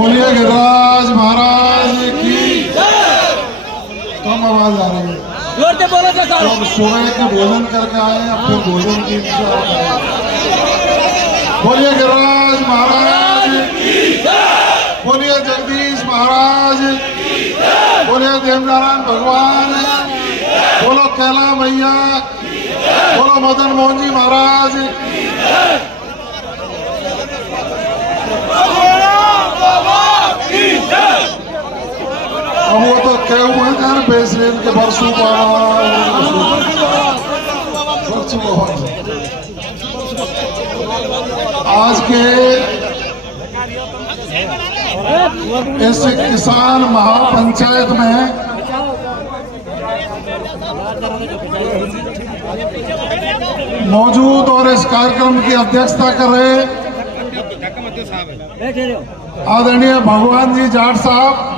बोलिए गिरिराज महाराज की कम आवाज आ रही है। जोर से बोलो तो तो सुबह के भोजन करके आए हैं, फिर भोजन की बोलिए गिरिराज महाराज की, बोलिए जगदीश महाराज, बोलिए देवनारायण भगवान, बोलो कैला मैया, बोलो मदन मोहन जी महाराज। अब वो तो क्या हुआ है यार, बेसरेन के बरसों आज के इस किसान महापंचायत में मौजूद और इस कार्यक्रम की अध्यक्षता कर रहे आदरणीय भगवान जी जाट साहब,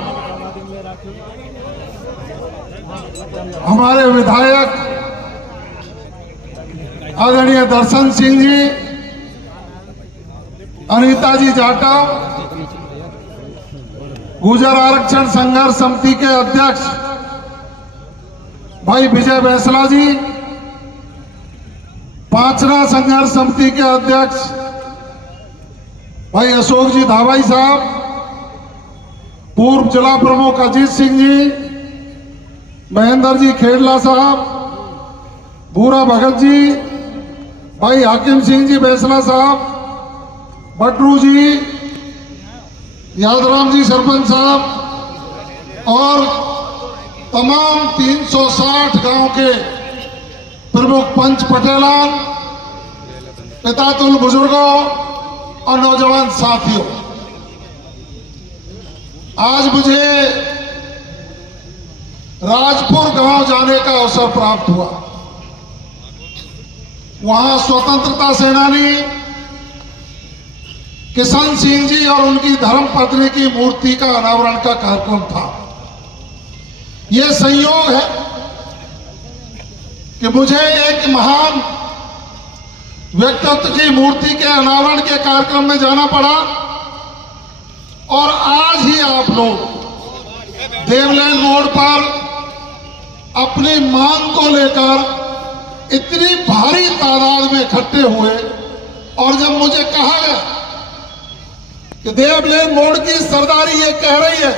हमारे विधायक आदरणीय दर्शन सिंह जी, अनीता जी जाटव, गुर्जर आरक्षण संघर्ष समिति के अध्यक्ष भाई विजय बैंसला जी, पांचना संघर्ष समिति के अध्यक्ष भाई अशोक जी धावाई साहब, पूर्व जिला प्रमुख अजीत सिंह जी, महेंद्र जी खेड़ला साहब, भूरा भगत जी, भाई हाकिम सिंह जी बैंसला साहब, बटरू जी, यादराम जी सरपंच साहब और तमाम 360 गांव के प्रमुख पंच पटेलान, पितातुल बुजुर्गों और नौजवान साथियों, आज मुझे राजपुर गांव जाने का अवसर प्राप्त हुआ। वहां स्वतंत्रता सेनानी किशन सिंह जी और उनकी धर्मपत्नी की मूर्ति का अनावरण का कार्यक्रम था। यह संयोग है कि मुझे एक महान व्यक्तित्व की मूर्ति के अनावरण के कार्यक्रम में जाना पड़ा और आज ही आप लोग देवलैंड रोड पर अपनी मांग को लेकर इतनी भारी तादाद में इकट्ठे हुए और जब मुझे कहा गया कि देवलैंड मोड़ की सरदारी ये कह रही है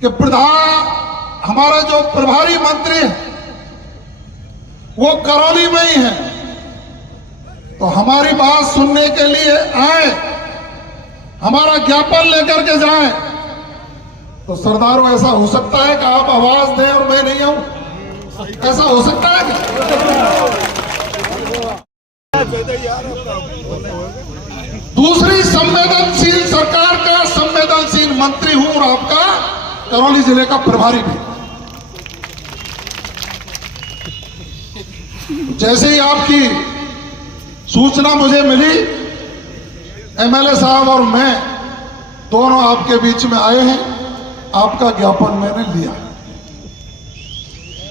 कि हमारा जो प्रभारी मंत्री है वो करौली में ही है, तो हमारी बात सुनने के लिए आए, हमारा ज्ञापन लेकर के जाएं, तो सरदारों ऐसा हो सकता है कि आप आवाज दें और मैं नहीं आऊं? ऐसा हो सकता है क्या? दूसरी संवेदनशील सरकार का संवेदनशील मंत्री हूं और आपका करौली जिले का प्रभारी भी। जैसे ही आपकी सूचना मुझे मिली, एमएलए साहब और मैं दोनों आपके बीच में आए हैं, आपका ज्ञापन मैंने लिया।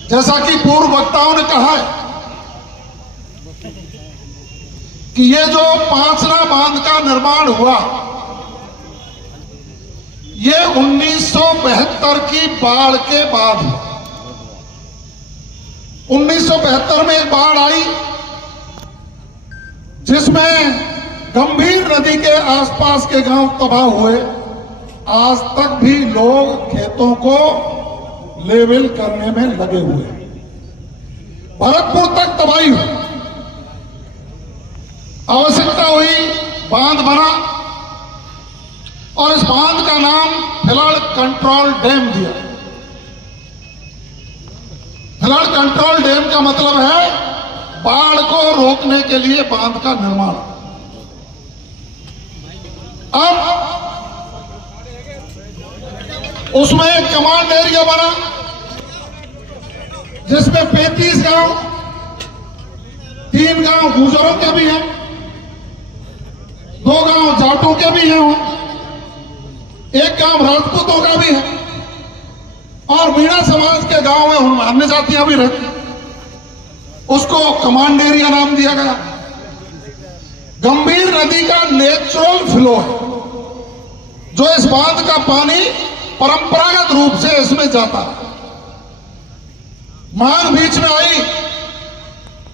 जैसा कि पूर्व वक्ताओं ने कहा है कि ये जो पांचना बांध का निर्माण हुआ, ये 1972 की बाढ़ के बाद हुआ। 1972 में एक बाढ़ आई जिसमें गंभीर नदी के आसपास के गांव तबाह हुए। आज तक भी लोग खेतों को लेवल करने में लगे हुए हैं। भरतपुर तक तबाही हुई, आवश्यकता हुई, बांध बना और इस बांध का नाम फ्लड कंट्रोल डैम दिया। फ्लड कंट्रोल डैम का मतलब है बाढ़ को रोकने के लिए बांध का निर्माण। अब उसमें एक कमांड एरिया बना जिसमें 35 गांव, 3 गांव गुर्जरों के भी हैं, 2 गांव जाटों के भी हैं, 1 गांव राजपूतों का भी है और मीणा समाज के गांव में अन्य जातियां भी रहती। उसको कमांड एरिया नाम दिया गया। गंभीर नदी का नेचुरल फ्लो है जो इस बांध का पानी परंपरागत रूप से इसमें जाता है। मांग बीच में आई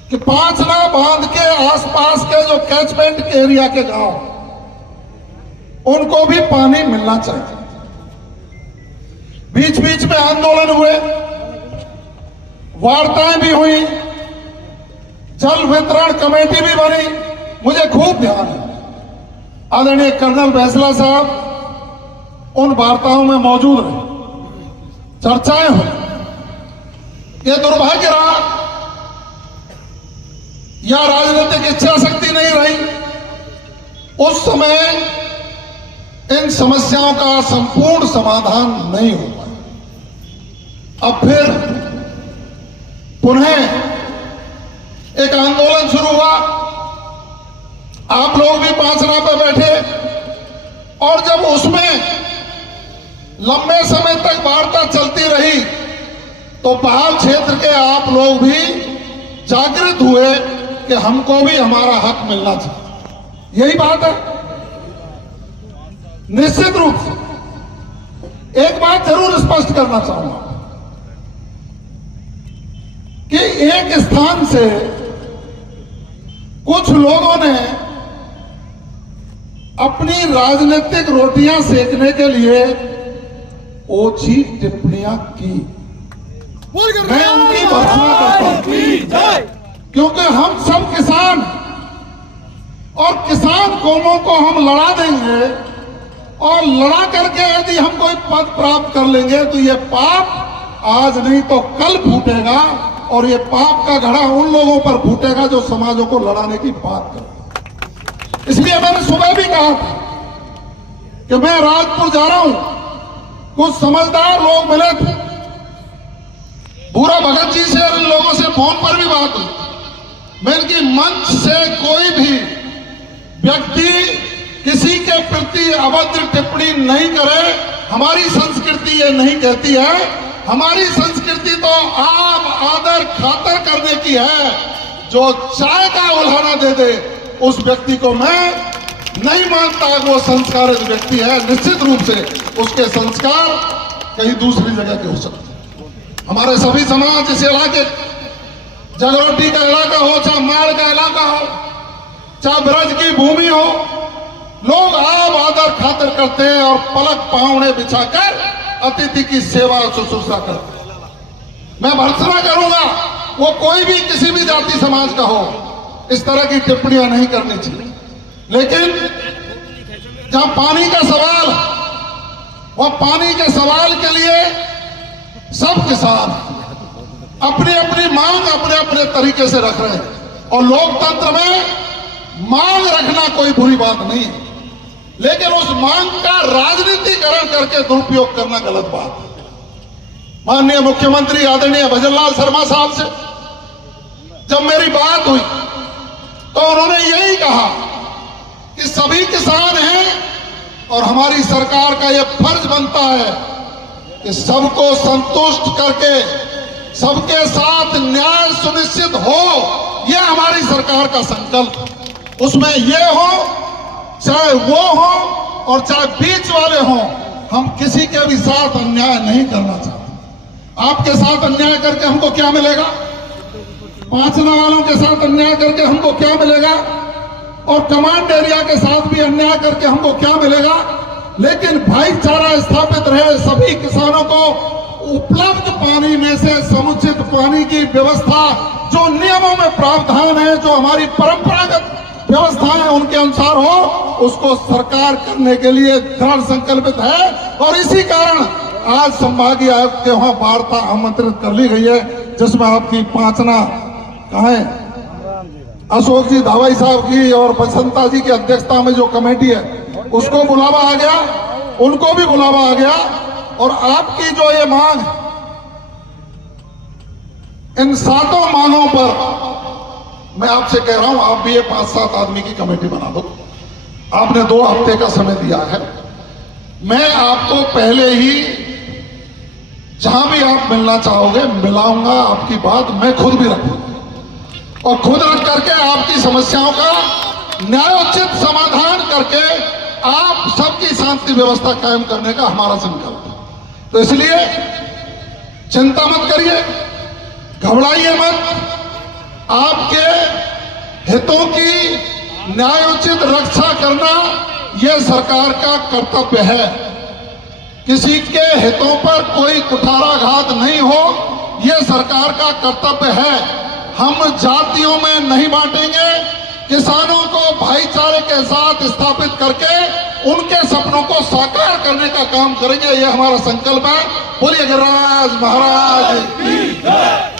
कि पांचना बांध के आसपास के जो कैचमेंट एरिया के गांव, उनको भी पानी मिलना चाहिए। बीच बीच में आंदोलन हुए, वार्ताएं भी हुई, जल वितरण कमेटी भी बनी। मुझे खूब ध्यान है, आदरणीय कर्नल बैसला साहब उन वार्ताओं में मौजूद रहे, चर्चाएं हुई। यह दुर्भाग्य रहा या राजनीतिक इच्छा शक्ति नहीं रही, उस समय इन समस्याओं का संपूर्ण समाधान नहीं हो पाया। अब फिर पुनः एक आंदोलन शुरू हुआ, आप लोग भी पांचना पर बैठे, और जब उसमें लंबे समय तक वार्ता चलती रही तो पहाड़ क्षेत्र के आप लोग भी जागृत हुए कि हमको भी हमारा हक मिलना चाहिए। यही बात है। निश्चित रूप से एक बात जरूर स्पष्ट करना चाहूंगा कि एक स्थान से कुछ लोगों ने अपनी राजनीतिक रोटियां सेकने के लिए ओछी टिप्पणियां की। मैं उनकी भर्त्सना करता हूं, क्योंकि हम सब किसान, और किसान कौमों को हम लड़ा देंगे, और लड़ा करके यदि हम कोई पद प्राप्त कर लेंगे तो ये पाप आज नहीं तो कल फूटेगा, और ये पाप का घड़ा उन लोगों पर फूटेगा जो समाजों को लड़ाने की बात करते। इसलिए मैंने सुबह भी कहा था कि मैं राजपुर जा रहा हूं, कुछ समझदार लोग मिले थे, भूरा भगत जी से और इन लोगों से फोन पर भी बात हुई। मैं इनकी मंच से कोई भी व्यक्ति किसी के प्रति अभद्र टिप्पणी नहीं करे। हमारी संस्कृति ये नहीं कहती है। हमारी संस्कृति तो आम आदर खातर करने की है। जो चाय का उल्हाना दे दे उस व्यक्ति को मैं नहीं मानता कि वो संस्कारित व्यक्ति है। निश्चित रूप से उसके संस्कार कहीं दूसरी जगह के हो सकते हैं। हमारे सभी समाज, इस इलाके, जगरोटी का इलाका हो, चाहे माड़ का इलाका हो, चाहे ब्रज की भूमि हो, लोग आम आदर खातिर करते हैं और पलक पावने बिछाकर अतिथि की सेवा और शुश्रूषा करते हैं। मैं भर्त्सना करूंगा, वो कोई भी किसी भी जाति समाज का हो, इस तरह की टिप्पणियां नहीं करनी चाहिए। लेकिन जहां पानी का सवाल, वह पानी के सवाल के लिए सब किसान अपनी अपनी मांग अपने अपने तरीके से रख रहे हैं, और लोकतंत्र में मांग रखना कोई बुरी बात नहीं है, लेकिन उस मांग का राजनीतिकरण करके दुरुपयोग करना गलत बात है। माननीय मुख्यमंत्री आदरणीय भजनलाल शर्मा साहब से जब मेरी बात हुई तो उन्होंने यही कहा कि सभी किसान हैं और हमारी सरकार का यह फर्ज बनता है कि सबको संतुष्ट करके सबके साथ न्याय सुनिश्चित हो। यह हमारी सरकार का संकल्प। उसमें ये हो, चाहे वो हो और चाहे बीच वाले हों, हम किसी के भी साथ अन्याय नहीं करना चाहते। आपके साथ अन्याय करके हमको क्या मिलेगा? पांचना वालों के साथ अन्याय करके हमको क्या मिलेगा? और कमांड एरिया के साथ भी अन्याय करके हमको क्या मिलेगा? लेकिन भाईचारा स्थापित रहे, सभी किसानों को उपलब्ध पानी में से समुचित पानी की व्यवस्था, जो नियमों में प्रावधान है, जो हमारी परंपरागत व्यवस्था है, उनके अनुसार हो, उसको सरकार करने के लिए दृढ़ संकल्पित है। और इसी कारण आज संभागीय आयुक्त के वहां वार्ता आमंत्रित कर ली गई है, जिसमें आपकी पांचना कहाँ है, अशोक जी धावाई साहब की और बसंता जी की अध्यक्षता में जो कमेटी है, उसको बुलावा आ गया, उनको भी बुलावा आ गया। और आपकी जो ये मांग, इन सातों मांगों पर मैं आपसे कह रहा हूं, आप भी ये 5-7 आदमी की कमेटी बना दो। आपने 2 हफ्ते का समय दिया है। मैं आपको पहले ही जहां भी आप मिलना चाहोगे मिलाऊंगा। आपकी बात मैं खुद भी रखूंगा और खुद रख करके आपकी समस्याओं का न्यायोचित समाधान करके आप सबकी शांति व्यवस्था कायम करने का हमारा संकल्प है। तो इसलिए चिंता मत करिए, घबराइए मत। आपके हितों की न्यायोचित रक्षा करना यह सरकार का कर्तव्य है। किसी के हितों पर कोई कुठाराघात नहीं हो, यह सरकार का कर्तव्य है। हम जातियों में नहीं बांटेंगे, किसानों को भाईचारे के साथ स्थापित करके उनके सपनों को साकार करने का काम करेंगे, यह हमारा संकल्प है। बोलिए गिरिराज महाराज की जय।